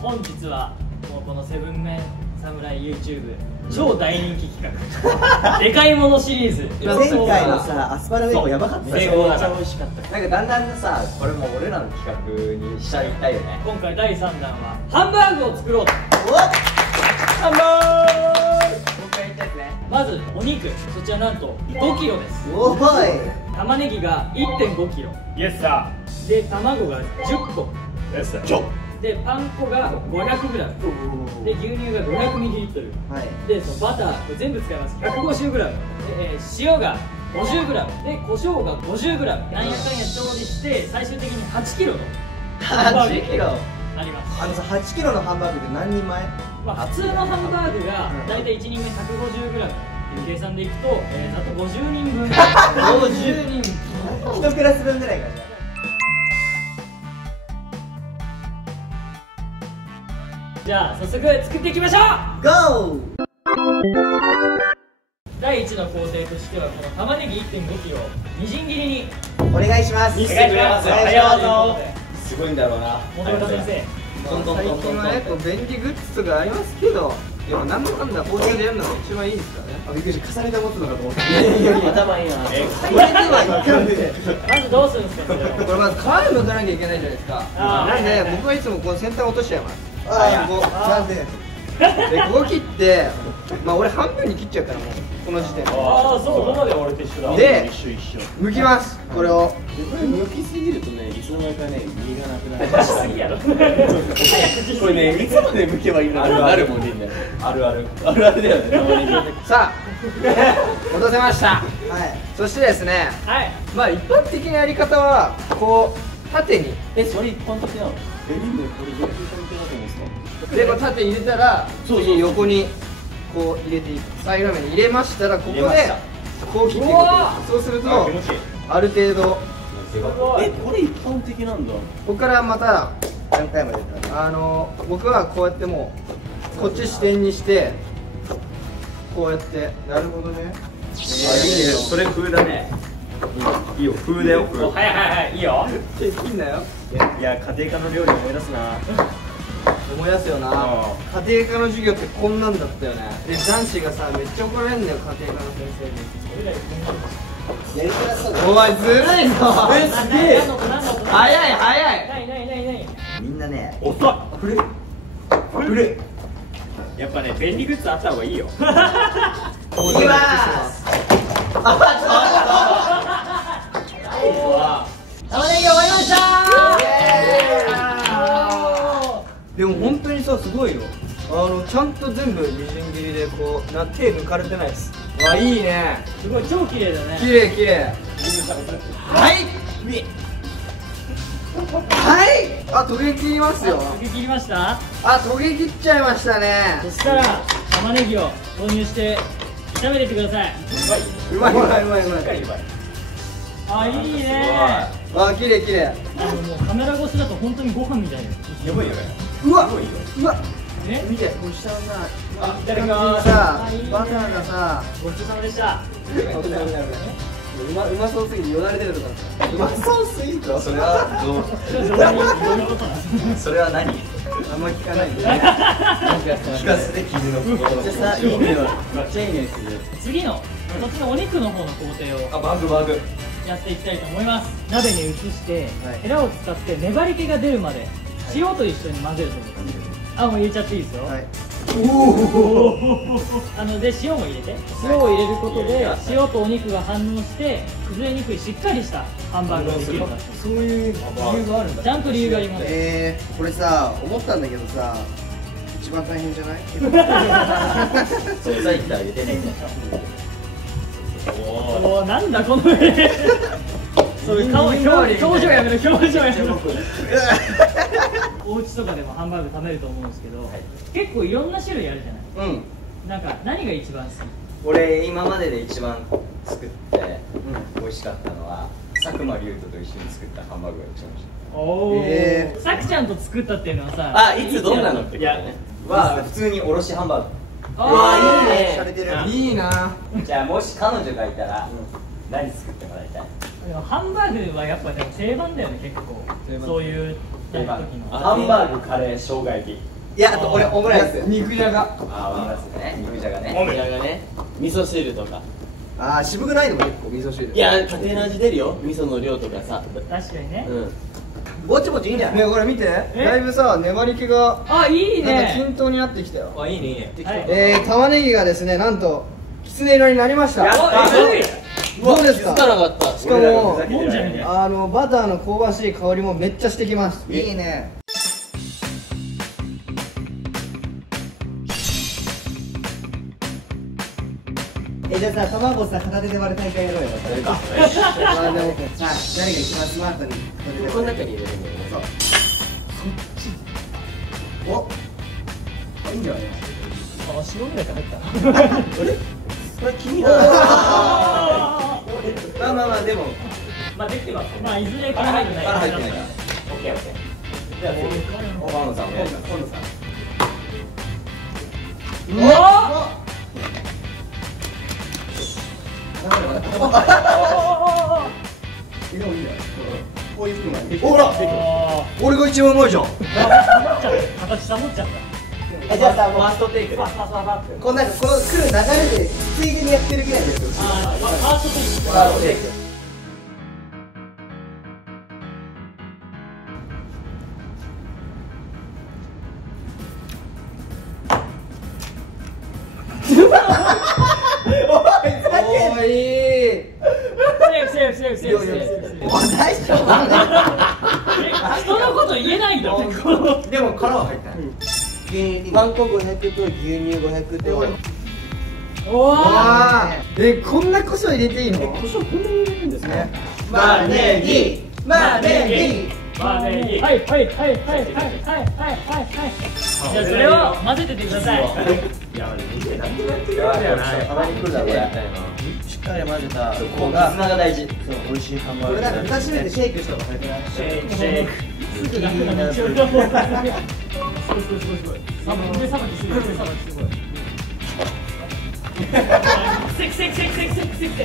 本日はもうこのセブンメン侍 YouTube 超大人気企画でかいものシリーズ。前回のさアスパラベーコンやばかった。めちゃ美味しかった。なんかだんだんさ、これも俺らの企画にしちゃいたいよね。今回第3弾はハンバーグを作ろうと。ハンバーグ僕が言ったやつね。まずお肉、そちらなんと5キロです。おーい。玉ねぎが 1.5 キロ。イエスさで卵が10個。ー。イエスさー。でパン粉が 500g で牛乳が 500ml、はい。でそのバターこれ全部使います 150g で、塩が 50g で胡椒が 50g なんやかんや調理して最終的に 8kg のハンバーグ8キロあります。さ8キロのハンバーグって何人前？まあ、普通のハンバーグが大体1人目 150g っていう計算でいくと、あと50人分50人分1クラス分ぐらいかじゃあ。じゃあ早速作っていきましょう。ゴー。第1の工程としてはこの玉ねぎ 1.5kg をみじん切りにお願いします。お願いします。お願いします。すごいんだろうな。本岡先生、最近はね、こう便利グッズとかありますけど、でもなんだかんだ包丁でやるのが一番いいですからね。あ、びっくりした。重ねて持つのかと思った。頭いいな。これではいかんで。まずどうするんですかそれは。これまず皮剥かなきゃいけないじゃないですか。なんで僕はいつもこの先端落としちゃいます。ああ、ここなんで。でここ切って、まあ俺半分に切っちゃうからもうこの時点で。ああ、そう。ここまで俺と一緒だ。で一緒。剥きます。これを。これ剥きすぎるとね、いつの間にかね、身がなくなる。しすぎやろ。これね、いつまで剥けばいいのかなるもんね。あるある。あるあるだよね、たまに。さあ落とせました。はい。そしてですね、はい。まあ一般的なやり方はこう縦にそれ一般的なの？いいね、これ全然関係だと思うんですか？でこう縦入れたら次横にこう入れていく。サイド面に入れましたらここでこう切っていく。そうするとある程度これ一般的なんだ。ここからまた何回もやった。僕はこうやってもうこっち支点にしてこうやってなるほどね。いいね。それ風だね。いいよ、風だよ。はいはいはい、いいよ。切んなよ。いや、家庭科の料理思い出すな。思い出すよな。家庭科の授業ってこんなんだったよね。で男子がさめっちゃ怒られんだよ、家庭科の先生に。やりづらそうだ。お前ずるいぞ。すげえ。早い早い。ない。みんなね。遅い。古い。やっぱね、便利グッズあった方がいいよ。いきまーす。玉ねぎ終わりましたでも本当にさすごいよ。ちゃんと全部みじん切りでこう手抜かれてないです。あ、いいね。すごい超綺麗だね。綺麗綺麗。はいはい。あ、トゲ切りますよ。トゲ切りました。あ、トゲ切っちゃいましたね。そしたら玉ねぎを投入して炒めていってください。うまい。あ、いいね。あ、綺麗綺麗。もうカメラ越しだと本当にご飯みたいな。やばいよね。うわえ、見て、こう下のさ、いただきます。さ、バターがさ、ごちそうさまでした。うまそうすぎてよだれ出るとか。うまそうすぎると。それはどう？それは何？あんま聞かないで。聞かせて君のこと。じゃあさ、いいね。めっちゃいいね。次のそっちのお肉の方の工程をバグ。やっていきたいと思います。鍋に移してヘラを使って粘り気が出るまで塩と一緒に混ぜるということです。あ、もう入れちゃっていいですよ。はい。で塩も入れて、塩を入れることで塩とお肉が反応して崩れにくいしっかりしたハンバーグができるんだ。そういう理由があるんだ。ちゃんと理由があります。これさ、思ったんだけどさ、一番大変じゃない？素材ってあげてね。おお、なんだこの絵。そういう表情やめろ、表情やめろ。お家とかでもハンバーグ食べると思うんですけど、結構いろんな種類あるじゃない。なんか何が一番好き？俺今までで一番作って美味しかったのは佐久間龍斗と一緒に作ったハンバーグが一番美味しい。おお。さくちゃんと作ったっていうのはさ、あ、いつどんなのっていやは普通におろしハンバーグ。あいいね。洒落てる。いいな。じゃあもし彼女がいたら何作ってもらいたい？でもハンバーグはやっぱでも定番だよね、結構。そういう時の。ハンバーグ、カレー、生姜焼き。いや、あと俺オムライス。肉じゃが。ああ、わかりますね。肉じゃがね。こちらがね、味噌汁とか。ああ、渋くないのも結構味噌汁。いや、家庭の味出るよ。味噌の量とかさ。確かにね。ぼちぼちいいんじゃない？ね、これ見て。だいぶさ、粘り気があ、いいなんかね。均等になってきたよ。あ、いいねいいね。玉ねぎがですね、なんときつね色になりました。お、えどうです気づかなか？かった。しかもぐい。もんじゃみたい。バターの香ばしい香りもめっちゃしてきます。いいね。じゃあさ、卵さ、片手で割る大会やろうよ。さあ、誰が一番スマートにこの中に入れるんだよね。そう。お、いいんじゃない？あ、白身だけ入った。これ君だ。まあまあまあ、でもまあできてます。まあ、いずれから入ってない。から入ってないから。オッケーオッケー。じゃあ次、大野さんお願いします。今度さ。うわでもいいんじゃない？こういうふうに。ほら、あ俺が一番うまいじゃん。形保っちゃった。じゃあさ、もうファーストテイクで。こうなんかこの来る流れでついでにやってるぐらいですよ。ファーストテイク。ファーストテイク。おい。セーフ。大丈夫？人のこと言えないんだ。でも殻は入ったね。パン粉500と牛乳500で。おわこんな胡椒入れていいの？胡椒こんなに入れるんですね。マネギ、マネギ。はい。じゃあそれを混ぜててください。いや、見て何でもやってくれるんだよな。鼻にくるだこれ。しっかり混ぜたこう絆が大事。美味しいハンバーグ。これなんか蓋閉めてシェイクした方が早くない？シェイク。すぐ楽な道を。すごい。さばきすごい。セク。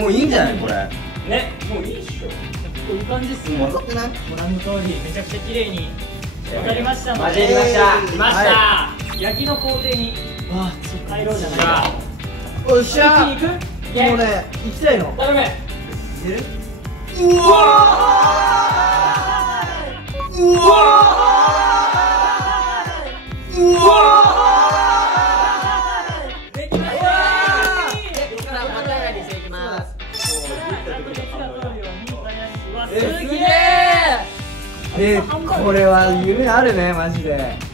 もういいんじゃないこれ？ね、もういいっしょ。こういう感じっすね。混ざってない？ご覧の通りめちゃくちゃ綺麗に仕上がりましたので。混じりました。来ました。焼きの工程に入ろうじゃないか。おっしゃ。一気に行く？もうね、行きたいの。頼む。できました。すげえ。これは夢あるね、マジで。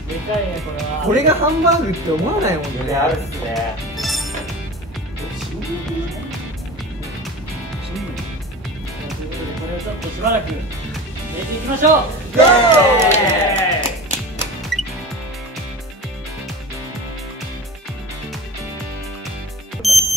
でかいね、これは。これがハンバーグって思わないもんね。あるっすね。ということで、これをちょっとしばらく入れていきましょう。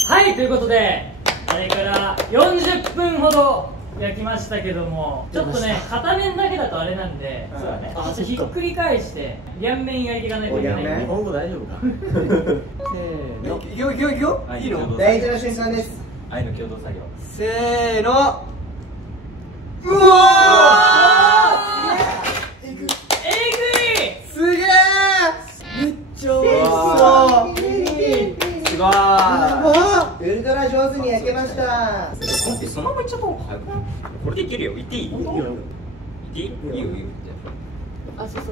はい、ということで、あれから40分ほど焼きましたけども、ちょっとね、片面だけだとあれなんで、そうだね。ちょっとひっくり返して両面焼いていかないといけないんで。日本語大丈夫か？せーの。いくよ。いいの？大事な瞬間です。愛の共同作業。せーの。うわえぐい。ー、すげえ。めっちゃ美味しそう。すごーい。ウルトラ上手に焼けました。そのままいっちゃった方が早くない？これでいけるよ。いっていい？いいよ。いっていい？いいよ。あ、そう。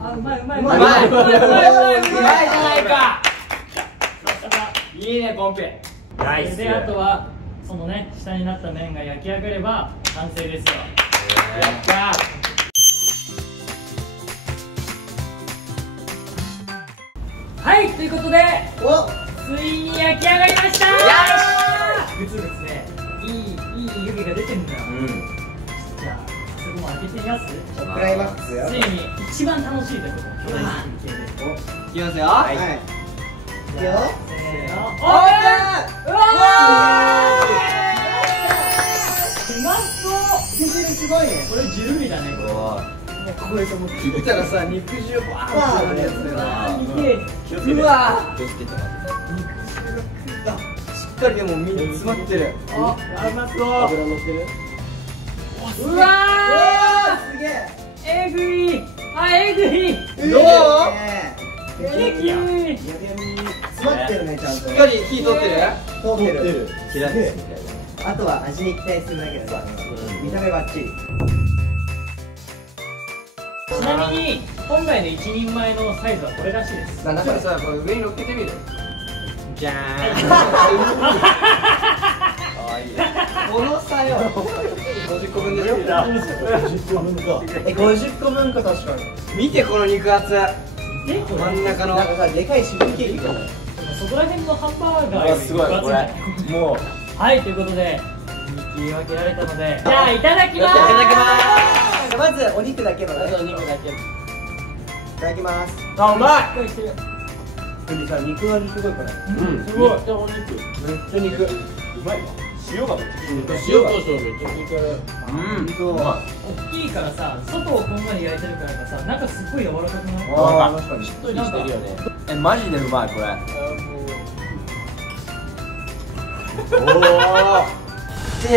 あ、うまい。うまいじゃないか。いいね、ポンピ。ナイス。で、あとはそのね、下になった麺が焼き上がれば完成ですよ。やったはい、ということでついに焼き上がりました。グツグツねい湯気が出てんだよ。うんじゃあ早速もう開けてみます。クライマックスよ。ついに一番楽しいところ、巨大な系で。いきますよ。はい。いくよ。せーの、オープン。うわー。うまそう。全然すごいね。これジュルミだね、これ。これさ、もう切ったらさ、肉汁バーンってなるやつだよな。うわ気をつけて待ってしっかりでも身に詰まってる。あ、うまそう。油乗ってる。うわすげえ。ー。えぐい。あ、えぐい。どう？えぐい。詰まってるね、ちゃんと。しっかり火通ってる？通ってる。ティラミスみたいなあとは味に期待するだけだね。見た目バッチリ。ちなみに本来の一人前のサイズはこれらしいです。だからさ、これ上に乗っけてみる。じゃーん。かわいいこの差よ。50個分でしょ。 50個分か確かに。見てこの肉厚。で、こ真ん中の。なんかさ、でかいシフォンケーキがない。そこら辺のハンバーガーあすごいこれもうはい、ということで切り分けられたので、じゃあいただきます。まずお肉だけのね。お肉だけ。いただきます。あ、うまい。これしてる。でさ、肉の肉すごいこれ。すごい。めっちゃ肉。うまいわ。塩がめっちゃ効いてる。塩コショウめっちゃ効いてる。そう。大きいからさ、外をこんがり焼いてるからかさ、中すっごい柔らかくない？ああ、確かに。しっとりしてるよね。えマジでうまいこれおお。い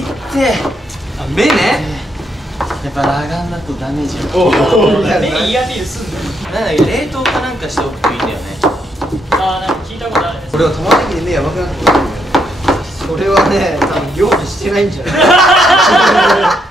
ってあ、目ね。やっぱ裸眼だとダメージある。目にイヤーピールすんの？なんだっけ、冷凍かなんかしておくといいんだよね。ああ、なんか聞いたことあるね。これは玉ねぎで目やばくなってる。それはね、多分料理してないんじゃない